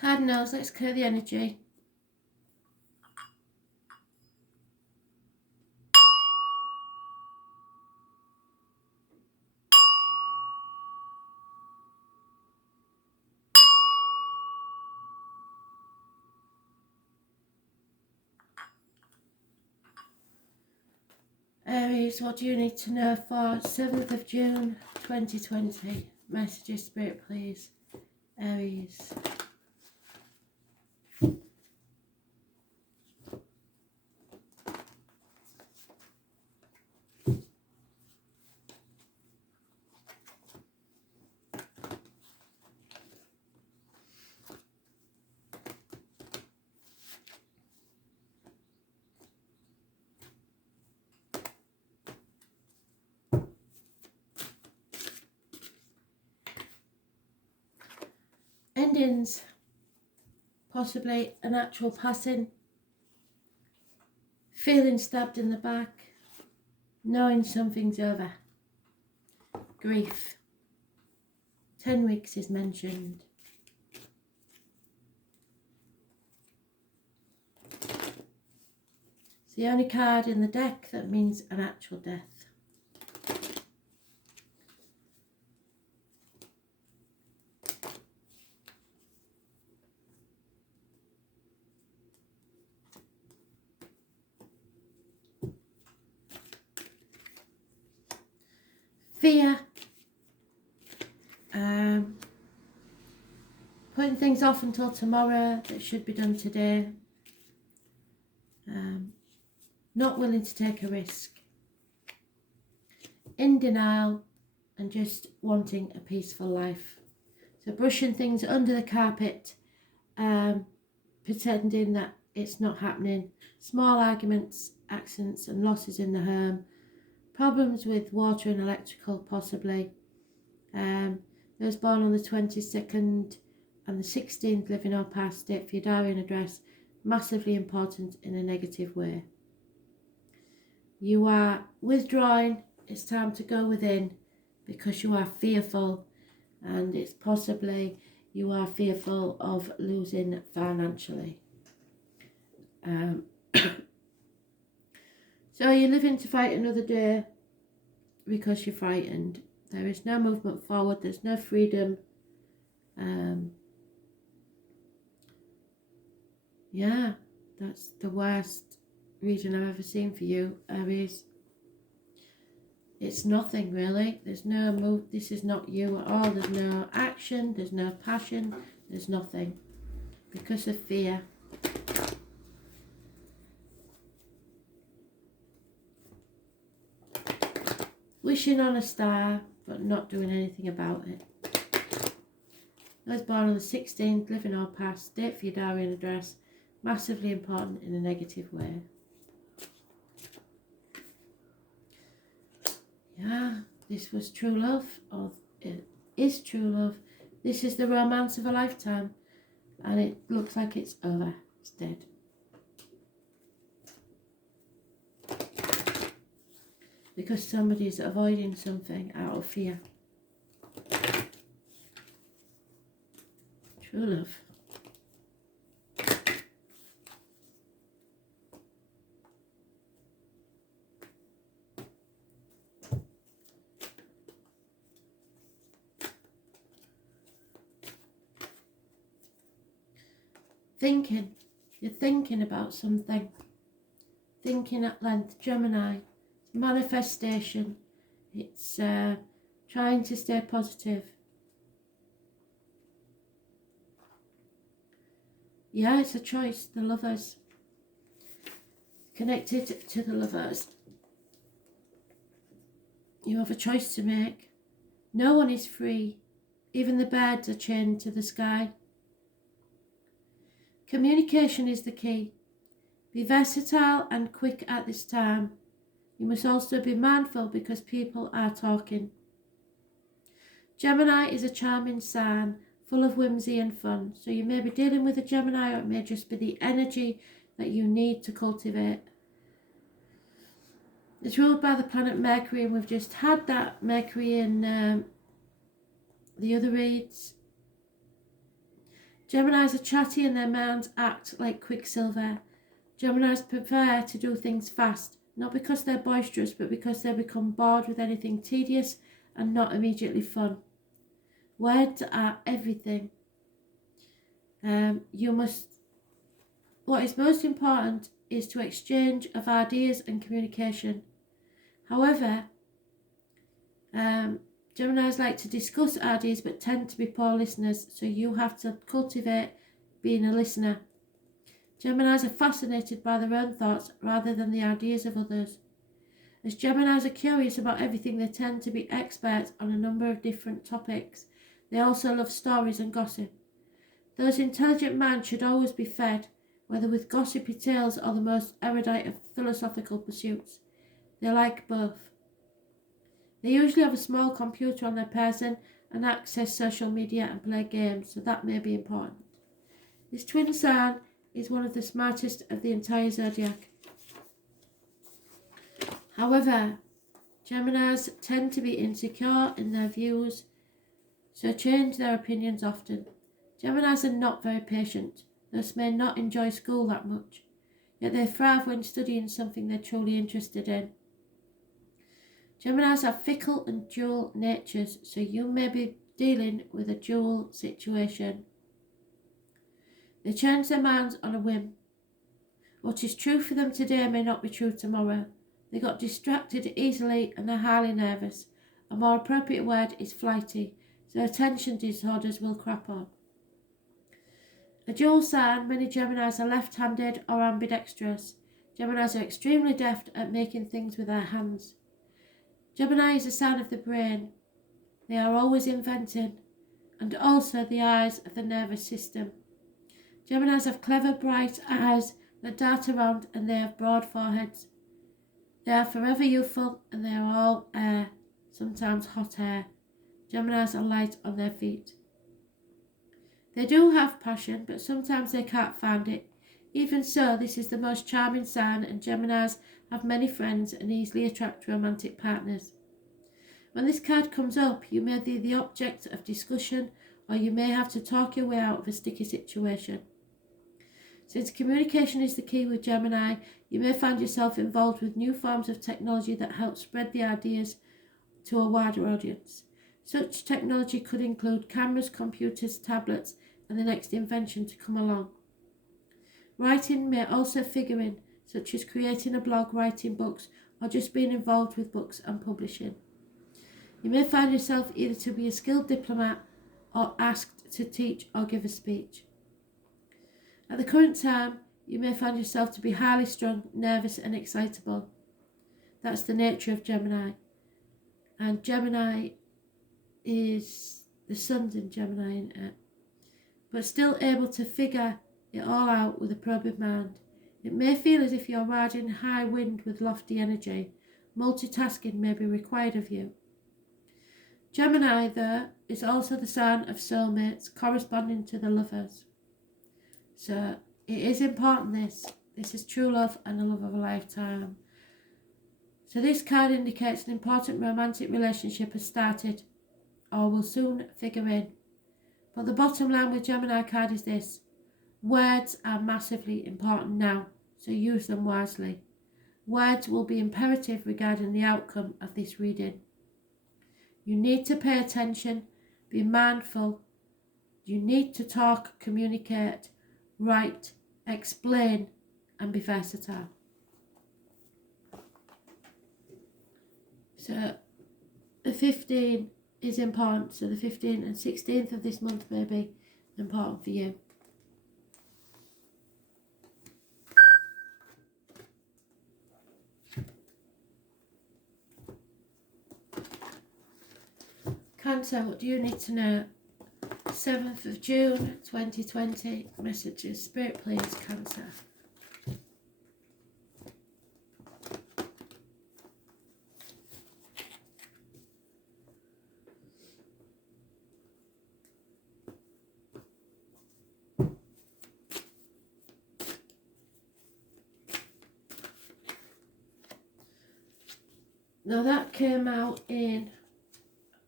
Cardinals, let's clear the energy. Aries, what do you need to know for 7th of June 2020? Messages, Spirit, please. Aries. Endings, possibly an actual passing, feeling stabbed in the back, knowing something's over, grief, 10 weeks is mentioned. It's the only card in the deck that means an actual death. Fear, putting things off until tomorrow that should be done today, not willing to take a risk, in denial and just wanting a peaceful life. So brushing things under the carpet, pretending that it's not happening, small arguments, accidents and losses in the home, problems with water and electrical possibly. Those born on the 22nd and the 16th, living or past, date for your diary and address, massively important in a negative way. You are withdrawing, it's time to go within because you are fearful, and it's possibly you are fearful of losing financially. So you're living to fight another day because you're frightened. There is no movement forward, there's no freedom. Yeah, that's the worst reading I've ever seen for you, Aries. It's nothing really, there's no move, this is not you at all, there's no action, there's no passion, there's nothing, because of fear. Wishing on a star, but not doing anything about it. Those born on the 16th, living or past, date for your diary and address, massively important in a negative way. Yeah, this was true love, or it is true love. This is the romance of a lifetime, and it looks like it's over, it's dead. Because somebody's avoiding something out of fear. True love. Thinking. You're thinking about something. Thinking at length. Gemini. Manifestation. It's trying to stay positive. Yeah, it's a choice. The Lovers. Connected to the Lovers. You have a choice to make. No one is free. Even the birds are chained to the sky. Communication is the key. Be versatile and quick at this time. You must also be mindful because people are talking. Gemini is a charming sign, full of whimsy and fun. So you may be dealing with a Gemini, or it may just be the energy that you need to cultivate. It's ruled by the planet Mercury, and we've just had that Mercury in the other reads. Geminis are chatty and their minds act like quicksilver. Geminis prefer to do things fast, not because they're boisterous, but because they become bored with anything tedious and not immediately fun. Words are everything. What is most important is to exchange of ideas and communication. However, Geminis like to discuss ideas but tend to be poor listeners, so you have to cultivate being a listener. Geminis are fascinated by their own thoughts rather than the ideas of others. As Geminis are curious about everything, they tend to be experts on a number of different topics. They also love stories and gossip. Those intelligent minds should always be fed, whether with gossipy tales or the most erudite of philosophical pursuits. They like both. They usually have a small computer on their person and access social media and play games, so that may be important. This twin sign is one of the smartest of the entire zodiac. However, Geminis tend to be insecure in their views, so change their opinions often. Geminis are not very patient, thus may not enjoy school that much, yet they thrive when studying something they're truly interested in. Geminis have fickle and dual natures, so you may be dealing with a dual situation. They change their minds on a whim. What is true for them today may not be true tomorrow. They got distracted easily and are highly nervous. A more appropriate word is flighty, so attention disorders will crop up. A dual sign, many Geminis are left-handed or ambidextrous. Geminis are extremely deft at making things with their hands. Gemini is a sign of the brain. They are always inventing, and also the eyes of the nervous system. Geminis have clever, bright eyes that dart around, and they have broad foreheads. They are forever youthful, and they are all air, sometimes hot air. Geminis are light on their feet. They do have passion, but sometimes they can't find it. Even so, this is the most charming sign, and Geminis have many friends and easily attract romantic partners. When this card comes up, you may be the object of discussion, or you may have to talk your way out of a sticky situation. Since communication is the key with Gemini, you may find yourself involved with new forms of technology that help spread the ideas to a wider audience. Such technology could include cameras, computers, tablets, and the next invention to come along. Writing may also figure in, such as creating a blog, writing books, or just being involved with books and publishing. You may find yourself either to be a skilled diplomat or asked to teach or give a speech. At the current time, you may find yourself to be highly strung, nervous and excitable. That's the nature of Gemini. And Gemini is, the sun's in Gemini, isn't it? But still able to figure it all out with a probing mind. It may feel as if you're riding high wind with lofty energy. Multitasking may be required of you. Gemini, though, is also the sign of soulmates, corresponding to the lovers. So it is important, this is true love and the love of a lifetime. So this card indicates an important romantic relationship has started or will soon figure in. But the bottom line with Gemini card is this: words are massively important now, so use them wisely. Words will be imperative regarding the outcome of this reading. You need to pay attention, be mindful. You need to talk, communicate, write, explain, and be versatile. So the 15 is important. So the 15th and 16th of this month may be important for you. Cancer, what do you need to know? 7th of June 2020. Messages. Spirit, please, Cancer. Now that came out in,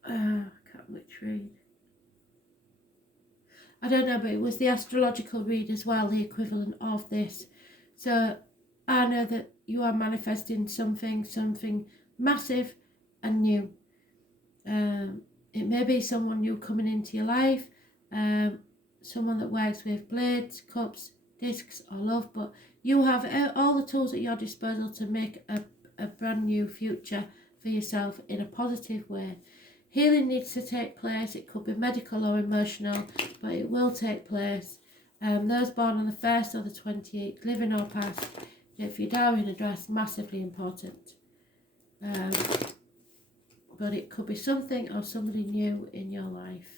I can't which read. I don't know, but it was the astrological read as well, the equivalent of this. So I know that you are manifesting something massive and new. It may be someone new coming into your life, someone that works with blades, cups, discs or love, but you have all the tools at your disposal to make a brand new future for yourself in a positive way. Healing needs to take place. It could be medical or emotional, but it will take place. Those born on the 1st or the 28th, living or past, if your diary and address, massively important. But it could be something or somebody new in your life.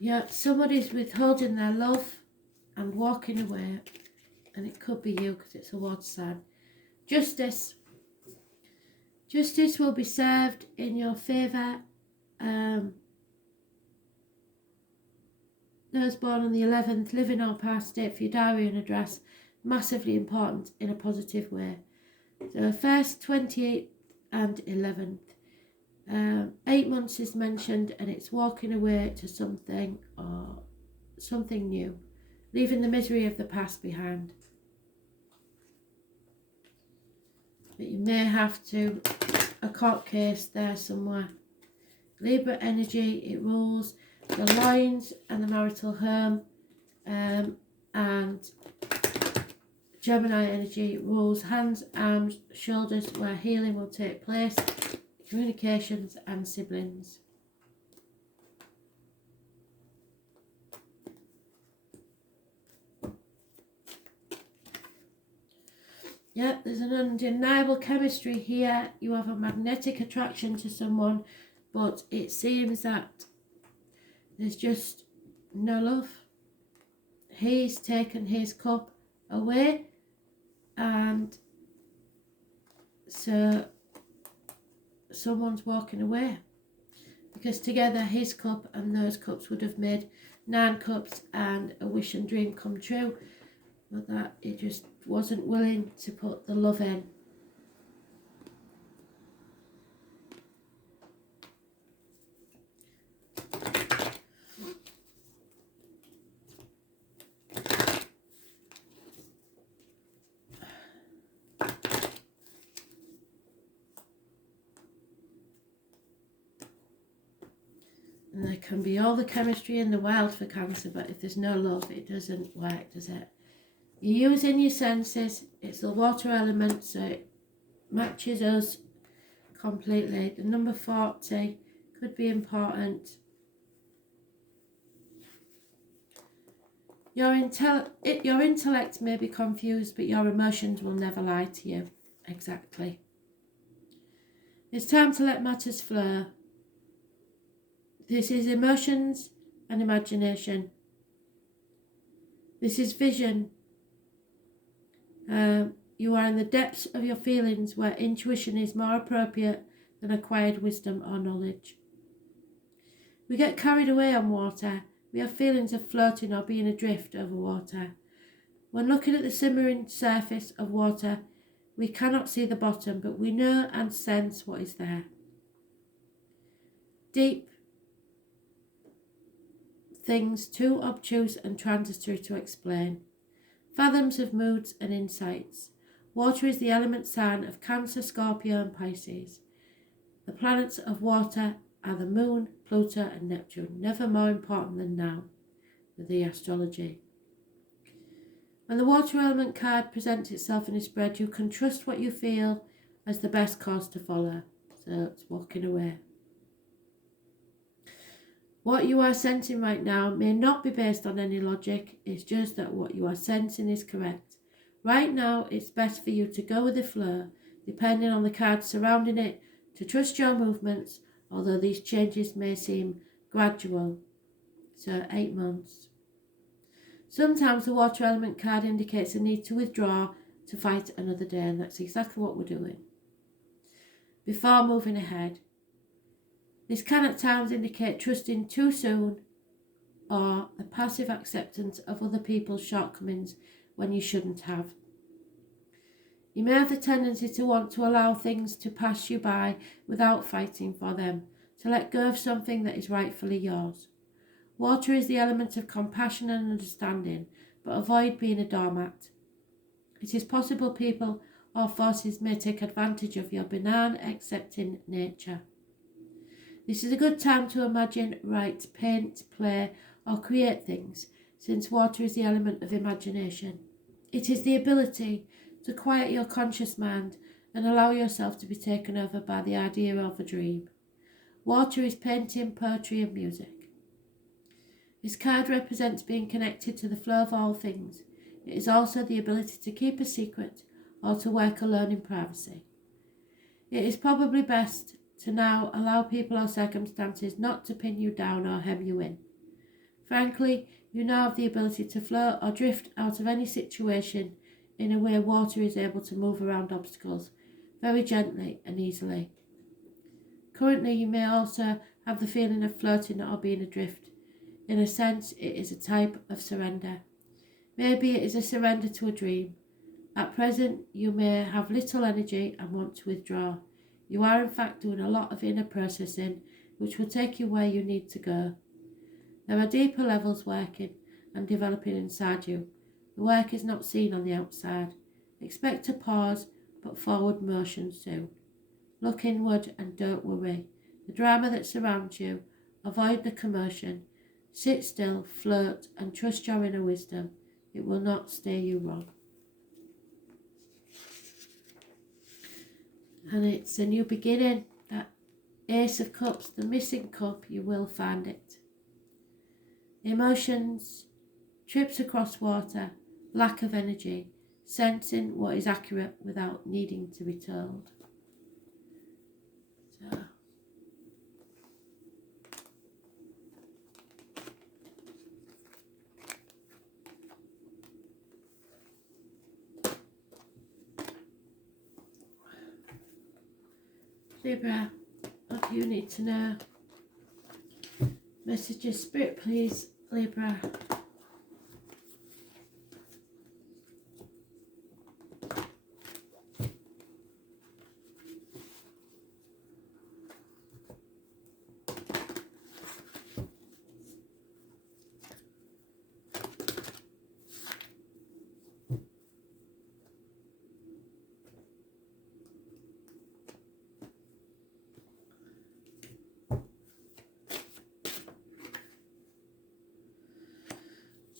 Yeah, somebody's withholding their love and walking away, and it could be you because it's a water sign. Justice. Justice will be served in your favour. Those born on the 11th, living or past, date for your diary and address, massively important in a positive way. So 1st, 28th and 11th. 8 months is mentioned, and it's walking away to something or something new, leaving the misery of the past behind. But you may have to, a court case there somewhere. Libra energy, it rules the loins and the marital home, and Gemini energy rules hands, arms, shoulders, where healing will take place, communications and siblings. Yeah, there's an undeniable chemistry here. You have a magnetic attraction to someone, but it seems that there's just no love. He's taken his cup away, and so someone's walking away, because together his cup and those cups would have made 9 cups and a wish and dream come true, but that he just wasn't willing to put the love in. And there can be all the chemistry in the world for Cancer, but if there's no love, it doesn't work, does it? You're using your senses. It's the water element, so it matches us completely. The number 40 could be important. Your intellect may be confused, but your emotions will never lie to you. Exactly. It's time to let matters flow. This is emotions and imagination. This is vision. You are in the depths of your feelings, where intuition is more appropriate than acquired wisdom or knowledge. We get carried away on water. We have feelings of floating or being adrift over water. When looking at the simmering surface of water, we cannot see the bottom, but we know and sense what is there. Deep things too obtuse and transitory to explain. Fathoms of moods and insights. Water is the element sign of Cancer, Scorpio and Pisces. The planets of water are the Moon, Pluto and Neptune, never more important than now with the astrology. When the water element card presents itself in a spread, you can trust what you feel as the best course to follow. So it's walking away. What you are sensing right now may not be based on any logic. It's just that what you are sensing is correct. Right now, it's best for you to go with the flow, depending on the cards surrounding it, to trust your movements, although these changes may seem gradual. So 8 months. Sometimes the water element card indicates a need to withdraw to fight another day, and that's exactly what we're doing. Before moving ahead. This can at times indicate trusting too soon or a passive acceptance of other people's shortcomings when you shouldn't have. You may have the tendency to want to allow things to pass you by without fighting for them, to let go of something that is rightfully yours. Water is the element of compassion and understanding, but avoid being a doormat. It is possible people or forces may take advantage of your benign, accepting nature. This is a good time to imagine, write, paint, play, or create things, since water is the element of imagination. It is the ability to quiet your conscious mind and allow yourself to be taken over by the idea of a dream. Water is painting, poetry, and music. This card represents being connected to the flow of all things. It is also the ability to keep a secret or to work alone in privacy. It is probably best to now allow people or circumstances not to pin you down or hem you in. Frankly, you now have the ability to float or drift out of any situation in a way water is able to move around obstacles very gently and easily. Currently, you may also have the feeling of floating or being adrift. In a sense, it is a type of surrender. Maybe it is a surrender to a dream. At present, you may have little energy and want to withdraw. You are in fact doing a lot of inner processing, which will take you where you need to go. There are deeper levels working and developing inside you. The work is not seen on the outside. Expect a pause, but forward motion soon. Look inward and don't worry. The drama that surrounds you, avoid the commotion. Sit still, float, and trust your inner wisdom. It will not steer you wrong. And it's a new beginning. That Ace of Cups, the missing cup, you will find it. Emotions, trips across water, lack of energy, sensing what is accurate without needing to be told. So, Libra, what do you need to know? Messages, Spirit, please, Libra.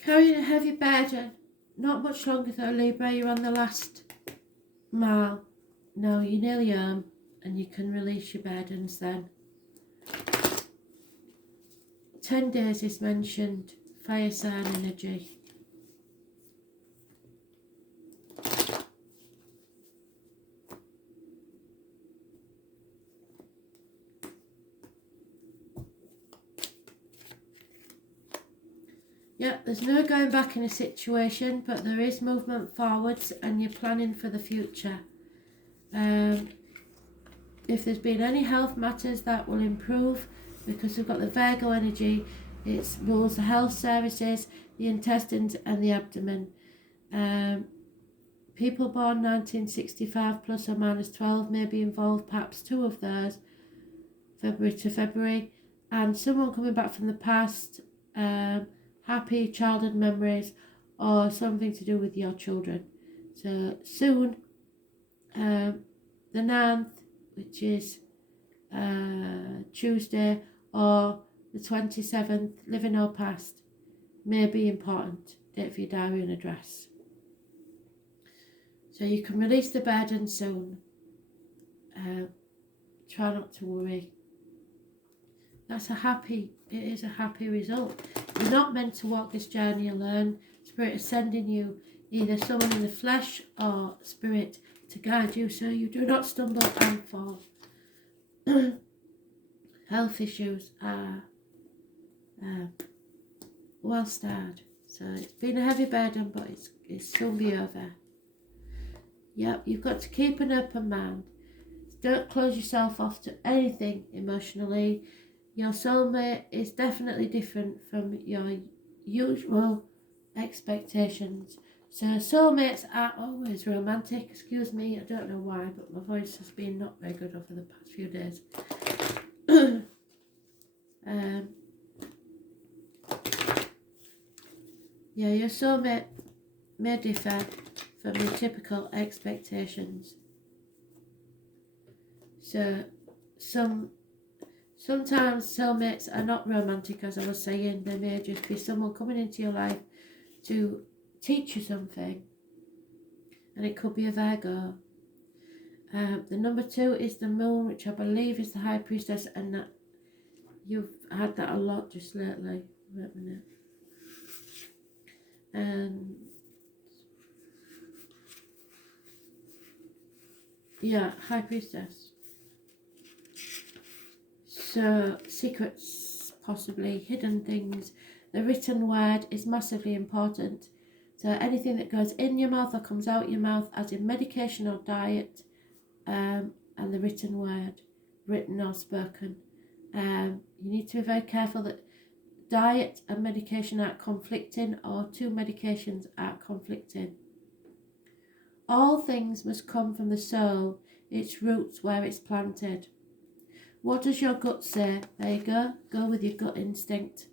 Carrying a heavy burden. Not much longer though, Libra. You're on the last mile. No, you're nearly home and you can release your burdens then. 10 days is mentioned. Fire sign energy. Yep, there's no going back in a situation, but there is movement forwards and you're planning for the future. If there's been any health matters, that will improve because we've got the Virgo energy. It rules the health services, the intestines and the abdomen. People born 1965 plus or minus 12 may be involved, perhaps 2 of those, February to February, and someone coming back from the past, happy childhood memories or something to do with your children. So soon, the 9th, which is Tuesday, or the 27th, living or past, may be important. Date for your diary and address. So you can release the burden soon. Try not to worry. It is a happy result. You're not meant to walk this journey alone. Spirit is sending you either someone in the flesh or spirit to guide you so you do not stumble and fall. Health issues are well starred. So it's been a heavy burden, but it's soon be over. Yep, you've got to keep an open mind. Don't close yourself off to anything emotionally. Your soulmate is definitely different from your usual expectations. So soulmates are always romantic. Excuse me, I don't know why, but my voice has been not very good over the past few days. Yeah, your soulmate may differ from your typical expectations. So sometimes soulmates are not romantic, as I was saying. They may just be someone coming into your life to teach you something, and it could be a Virgo. The number 2 is the moon, which I believe is the high priestess, and that you've had that a lot just lately. Wait a minute. Yeah, high priestess. So secrets, possibly hidden things. The written word is massively important. So anything that goes in your mouth or comes out your mouth, as in medication or diet, and the written word, written or spoken. You need to be very careful that diet and medication aren't conflicting, or two medications aren't conflicting. All things must come from the soul, its roots where it's planted. What does your gut say? There you go. Go with your gut instinct.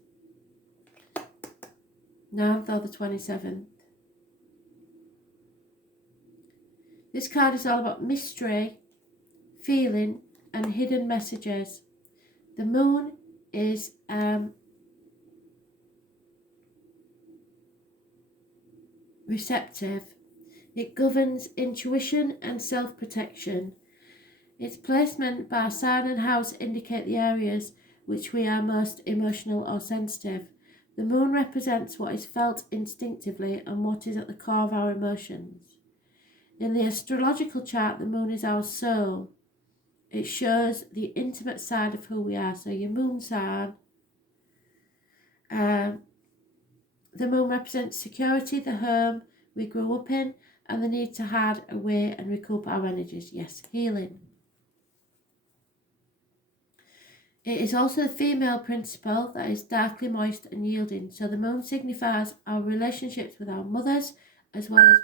9th or the 27th. This card is all about mystery, feeling, and hidden messages. The moon is receptive. It governs intuition and self-protection. Its placement by sign and house indicate the areas which we are most emotional or sensitive. The moon represents what is felt instinctively and what is at the core of our emotions. In the astrological chart, the moon is our soul. It shows the intimate side of who we are. So your moon sign, the moon represents security, the home we grew up in, and the need to hide away and recoup our energies. Yes, healing. It is also the female principle that is darkly moist and yielding. So the moon signifies our relationships with our mothers, as well as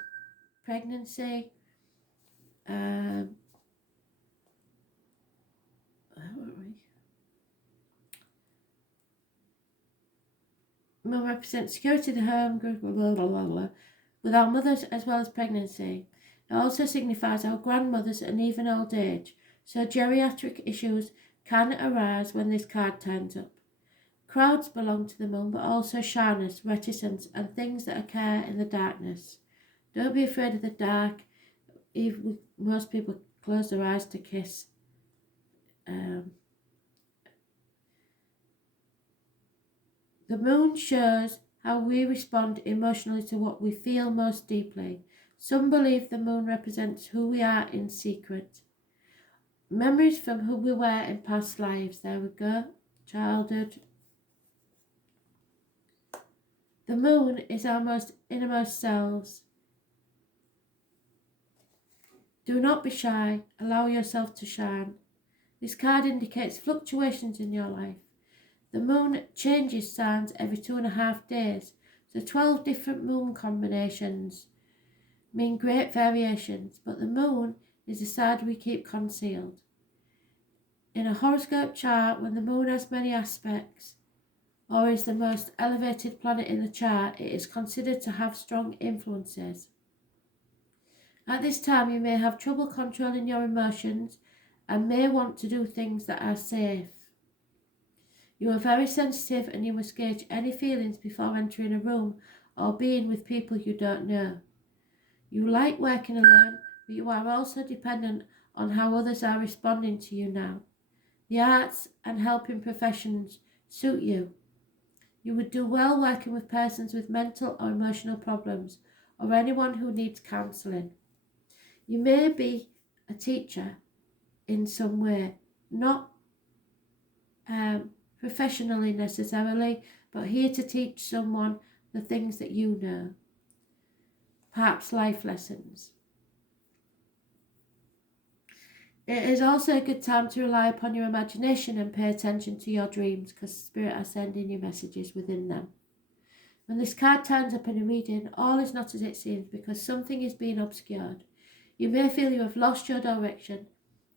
pregnancy. Where were we? Moon represents security, the home, blah, blah, blah, blah, blah, with our mothers as well as pregnancy. It also signifies our grandmothers and even old age. So geriatric issues can arise when this card turns up. Crowds belong to the moon, but also shyness, reticence, and things that occur in the darkness. Don't be afraid of the dark. Even most people close their eyes to kiss. The moon shows how we respond emotionally to what we feel most deeply. Some believe the moon represents who we are in secret. Memories from who we were in past lives. There we go. Childhood. The moon is our most innermost selves. Do not be shy. Allow yourself to shine. This card indicates fluctuations in your life. The moon changes signs every 2.5 days. So 12 different moon combinations mean great variations, but the moon is the side we keep concealed. In a horoscope chart, when the moon has many aspects, or is the most elevated planet in the chart, it is considered to have strong influences. At this time, you may have trouble controlling your emotions and may want to do things that are safe. You are very sensitive and you must gauge any feelings before entering a room or being with people you don't know. You like working alone, but you are also dependent on how others are responding to you now. The arts and helping professions suit you. You would do well working with persons with mental or emotional problems, or anyone who needs counselling. You may be a teacher in some way, not professionally necessarily, but here to teach someone the things that you know, perhaps life lessons. It is also a good time to rely upon your imagination and pay attention to your dreams, because Spirit are sending you messages within them. When this card turns up in a reading, all is not as it seems because something is being obscured. You may feel you have lost your direction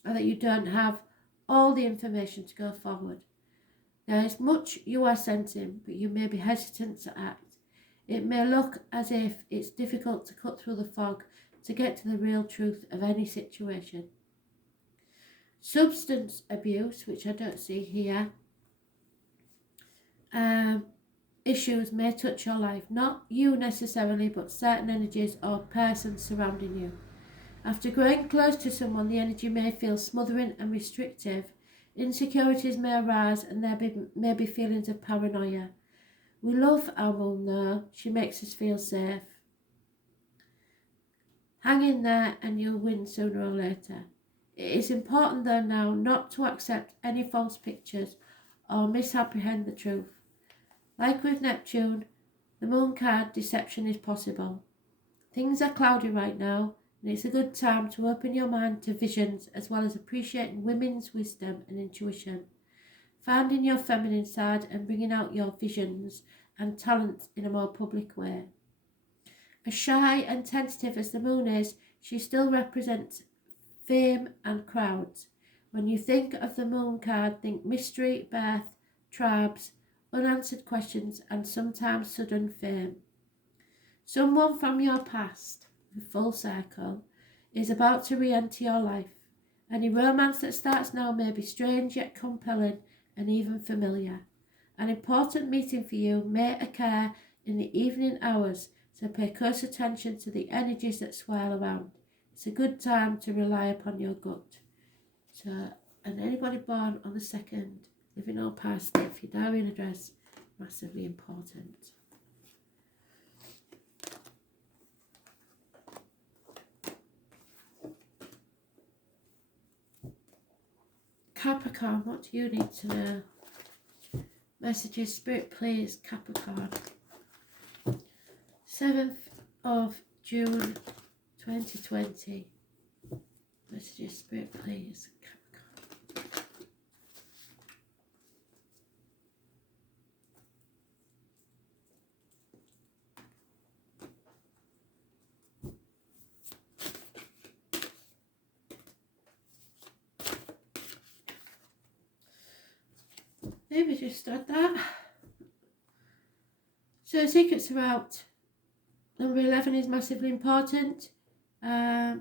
and that you don't have all the information to go forward. There is much you are sensing, but you may be hesitant to act. It may look as if it's difficult to cut through the fog to get to the real truth of any situation. Substance abuse, which I don't see here, issues may touch your life. Not you necessarily, but certain energies or persons surrounding you. After growing close to someone, the energy may feel smothering and restrictive. Insecurities may arise and there may be feelings of paranoia. We love our mum though. She makes us feel safe. Hang in there and you'll win sooner or later. It is important though now not to accept any false pictures or misapprehend the truth. Like with Neptune, the moon card, deception is possible. Things are cloudy right now, and it's a good time to open your mind to visions as well as appreciating women's wisdom and intuition. Finding your feminine side and bringing out your visions and talents in a more public way. As shy and tentative as the moon is, she still represents fame and crowds. When you think of the moon card, think mystery, birth, tribes, unanswered questions and sometimes sudden fame. Someone from your past, the full circle, is about to re-enter your life. Any romance that starts now may be strange yet compelling and even familiar. An important meeting for you may occur in the evening hours, so pay close attention to the energies that swirl around. It's a good time to rely upon your gut. So, and anybody born on the 2nd, living or past, if your diary and address, massively important. Capricorn, what do you need to know? Messages, Spirit, please, Capricorn. 7th of June 2020. Messages, Spirit, please, Capricorn. Maybe just start that. So secrets are out. Number 11 is massively important. Those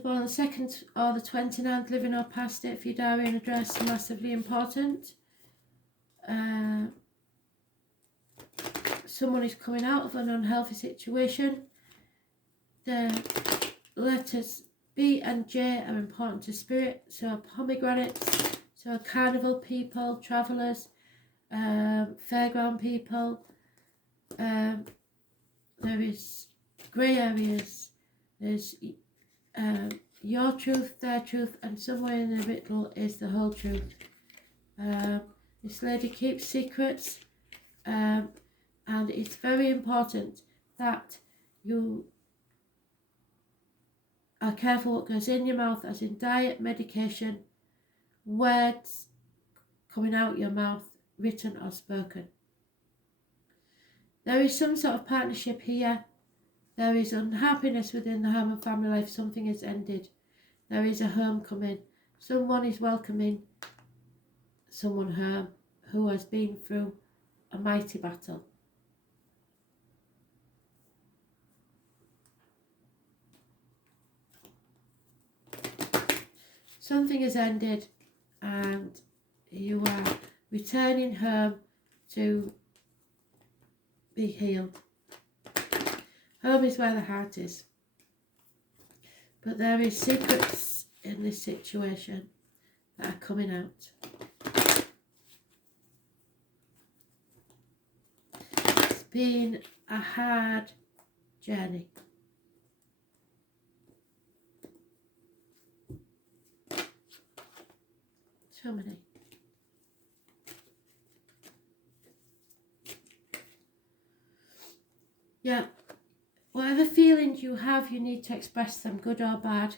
born on the 2nd or the 29th, living or past it, for your diary and address, are massively important. Someone is coming out of an unhealthy situation. The letters B and J are important to Spirit, so are pomegranates. So carnival people, travellers, fairground people. There is grey areas. There's your truth, their truth, and somewhere in the middle is the whole truth. This lady keeps secrets, and it's very important that you are careful what goes in your mouth, as in diet, medication, words coming out your mouth, written or spoken. There is some sort of partnership here. There is unhappiness within the home and family life. Something has ended. There is a homecoming. Someone is welcoming someone home who has been through a mighty battle. Something has ended and you are returning home to be healed. Home is where the heart is. But there is secrets in this situation that are coming out. It's been a hard journey. So many. Yeah, whatever feelings you have, you need to express them, good or bad.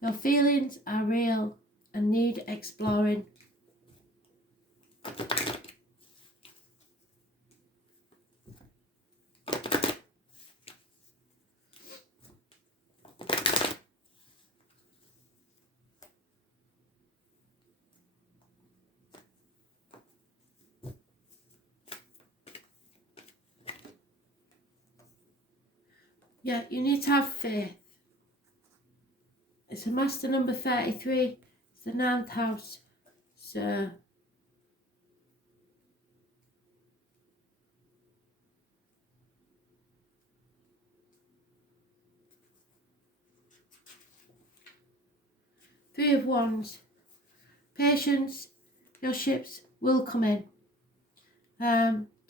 Your feelings are real and need exploring. Yeah, you need to have faith. It's a master number 33. It's the 9th house. So Three of Wands. Patience. Your ships will come in.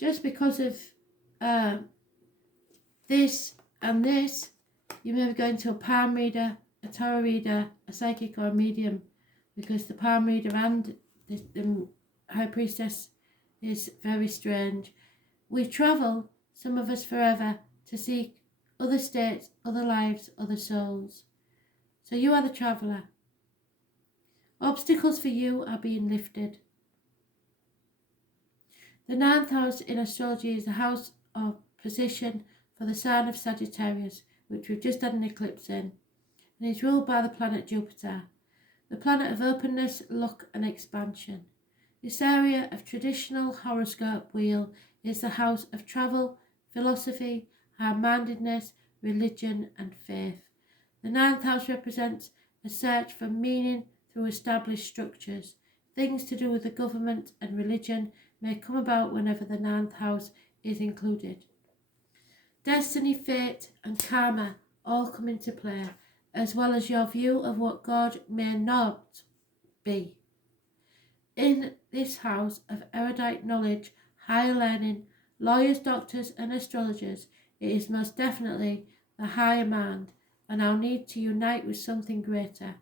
Just because of this and this, you may be going to a palm reader, a tarot reader, a psychic or a medium, because the palm reader and the high priestess is very strange. We travel, some of us forever, to seek other states, other lives, other souls. So you are the traveller. Obstacles for you are being lifted. The 9th house in astrology is the house of position for the sign of Sagittarius, which we've just had an eclipse in, and is ruled by the planet Jupiter, the planet of openness, luck and expansion. This area of traditional horoscope wheel is the house of travel, philosophy, high-mindedness, religion and faith. The 9th house represents a search for meaning through established structures. Things to do with the government and religion may come about whenever the 9th house is included. Destiny, fate and karma all come into play, as well as your view of what God may not be. In this house of erudite knowledge, higher learning, lawyers, doctors and astrologers, it is most definitely the higher mind and our need to unite with something greater.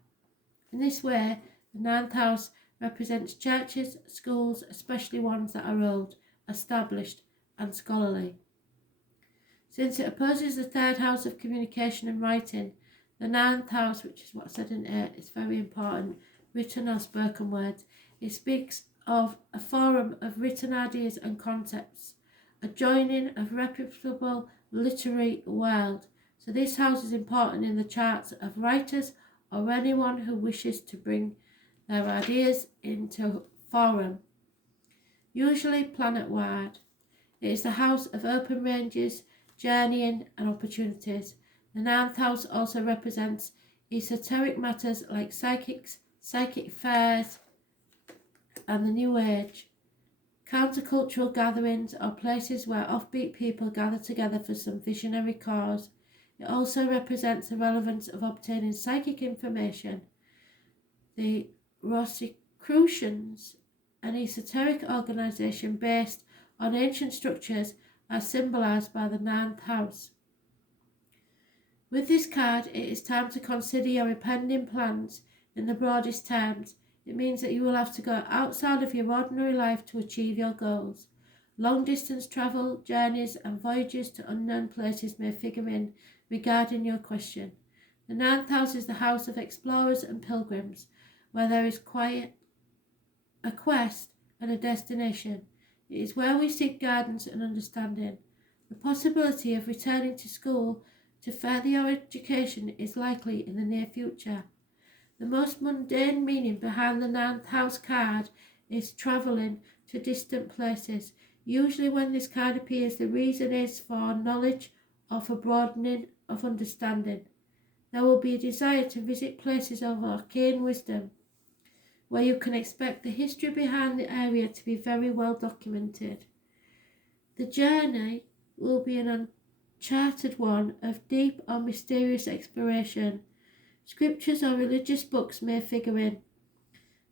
In this way, the 9th house represents churches, schools, especially ones that are old, established and scholarly. Since it opposes the 3rd house of communication and writing, the 9th house, which is what I said in 8, is very important, written or spoken words. It speaks of a forum of written ideas and concepts, a joining of reputable literary world. So this house is important in the charts of writers or anyone who wishes to bring their ideas into forum, usually planet-wide. It is the house of open ranges, journeying and opportunities. The 9th house also represents esoteric matters like psychics, psychic fairs and the New Age, countercultural gatherings or places where offbeat people gather together for some visionary cause. It also represents the relevance of obtaining psychic information. The Rosicrucians, an esoteric organisation based on ancient structures, are symbolised by the 9th house. With this card, it is time to consider your impending plans in the broadest terms. It means that you will have to go outside of your ordinary life to achieve your goals. Long-distance travel, journeys and voyages to unknown places may figure in regarding your question. The 9th house is the house of explorers and pilgrims, where there is a quest and a destination. It is where we seek guidance and understanding. The possibility of returning to school to further your education is likely in the near future. The most mundane meaning behind the 9th house card is travelling to distant places. Usually when this card appears, the reason is for knowledge or for broadening of understanding. There will be a desire to visit places of arcane wisdom, where you can expect the history behind the area to be very well documented. The journey will be an uncharted one of deep or mysterious exploration. Scriptures or religious books may figure in.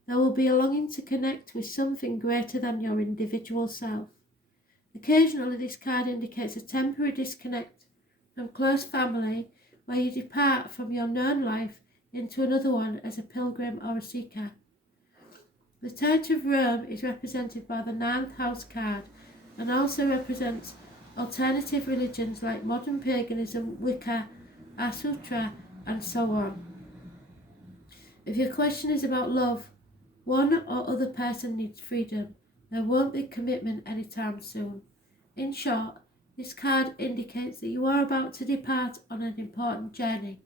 There will be a longing to connect with something greater than your individual self. Occasionally this card indicates a temporary disconnect from close family, where you depart from your known life into another one as a pilgrim or a seeker. The Church of Rome is represented by the 9th house card and also represents alternative religions like modern paganism, Wicca, Asutra and so on. If your question is about love, one or other person needs freedom. There won't be commitment anytime soon. In short, this card indicates that you are about to depart on an important journey.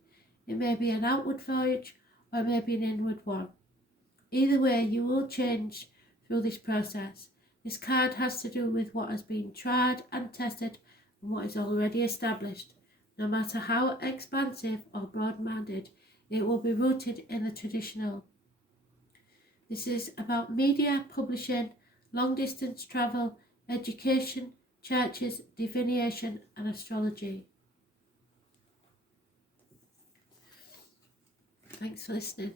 It may be an outward voyage or it may be an inward one. Either way, you will change through this process. This card has to do with what has been tried and tested and what is already established. No matter how expansive or broad-minded, it will be rooted in the traditional. This is about media, publishing, long-distance travel, education, churches, divination and astrology. Thanks for listening.